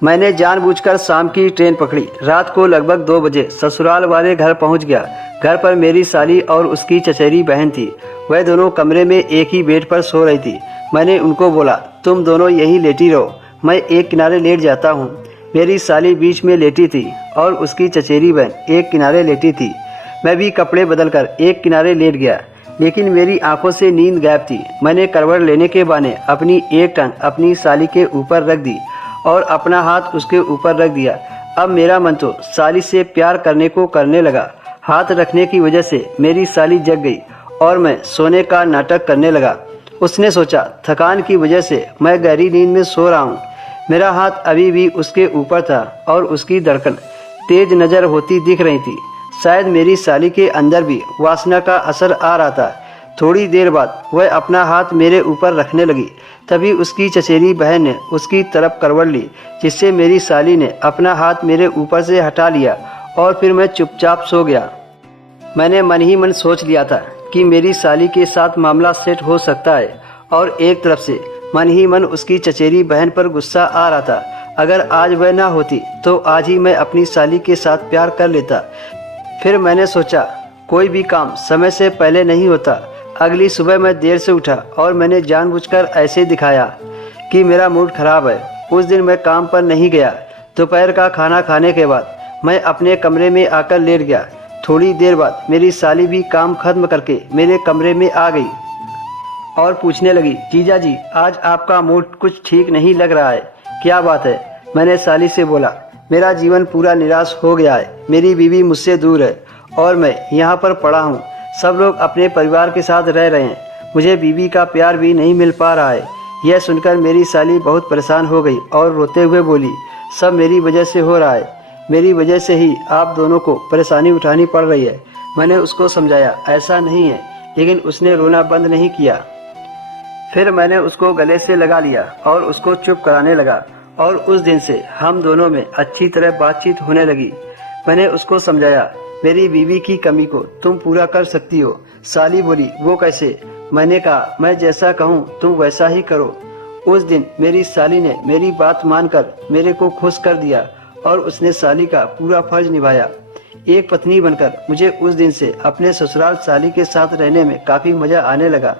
मैंने जानबूझकर शाम की ट्रेन पकड़ी। रात को लगभग 2 बजे ससुराल वाले घर पहुंच गया। घर पर मेरी साली और उसकी चचेरी बहन थी। वह दोनों कमरे में एक ही बेड पर सो रही थी। मैंने उनको बोला, तुम दोनों यहीं लेटी रहो, मैं एक किनारे लेट जाता हूँ। मेरी साली बीच में लेटी थी और उसकी चचेरी बहन एक किनारे लेटी थी। मैं भी कपड़े बदलकर एक किनारे लेट गया, लेकिन मेरी आंखों से नींद गायब थी। मैंने करवट लेने के बहाने अपनी एक टंग अपनी साली के ऊपर रख दी और अपना हाथ उसके ऊपर रख दिया। अब मेरा मन तो साली से प्यार करने लगा। हाथ रखने की वजह से मेरी साली जग गई और मैं सोने का नाटक करने लगा। उसने सोचा थकान की वजह से मैं गहरी नींद में सो रहा हूँ। मेरा हाथ अभी भी उसके ऊपर था और उसकी धड़कन तेज नज़र होती दिख रही थी। शायद मेरी साली के अंदर भी वासना का असर आ रहा था। थोड़ी देर बाद वह अपना हाथ मेरे ऊपर रखने लगी। तभी उसकी चचेरी बहन ने उसकी तरफ करवट ली, जिससे मेरी साली ने अपना हाथ मेरे ऊपर से हटा लिया और फिर मैं चुपचाप सो गया। मैंने मन ही मन सोच लिया था कि मेरी साली के साथ मामला सेट हो सकता है, और एक तरफ से मन ही मन उसकी चचेरी बहन पर गुस्सा आ रहा था। अगर आज वह ना होती तो आज ही मैं अपनी साली के साथ प्यार कर लेता। फिर मैंने सोचा कोई भी काम समय से पहले नहीं होता। अगली सुबह मैं देर से उठा और मैंने जानबूझकर ऐसे दिखाया कि मेरा मूड खराब है। उस दिन मैं काम पर नहीं गया। दोपहर का खाना खाने के बाद मैं अपने कमरे में आकर लेट गया। थोड़ी देर बाद मेरी साली भी काम खत्म करके मेरे कमरे में आ गई और पूछने लगी, जीजा जी आज आपका मूड कुछ ठीक नहीं लग रहा है, क्या बात है? मैंने साली से बोला, मेरा जीवन पूरा निराश हो गया है। मेरी बीवी मुझसे दूर है और मैं यहाँ पर पड़ा हूँ। सब लोग अपने परिवार के साथ रह रहे हैं, मुझे बीवी का प्यार भी नहीं मिल पा रहा है। यह सुनकर मेरी साली बहुत परेशान हो गई और रोते हुए बोली, सब मेरी वजह से हो रहा है, मेरी वजह से ही आप दोनों को परेशानी उठानी पड़ रही है। मैंने उसको समझाया ऐसा नहीं है, लेकिन उसने रोना बंद नहीं किया। फिर मैंने उसको गले से लगा लिया और उसको चुप कराने लगा, और उस दिन से हम दोनों में अच्छी तरह बातचीत होने लगी। मैंने उसको समझाया मेरी बीवी की कमी को तुम पूरा कर सकती हो। साली बोली, वो कैसे? मैंने कहा, मैं जैसा कहूँ तुम वैसा ही करो। उस दिन मेरी साली ने मेरी बात मानकर मेरे को खुश कर दिया और उसने साली का पूरा फर्ज निभाया। एक पत्नी बनकर मुझे उस दिन से अपने ससुराल साली के साथ रहने में काफी मजा आने लगा।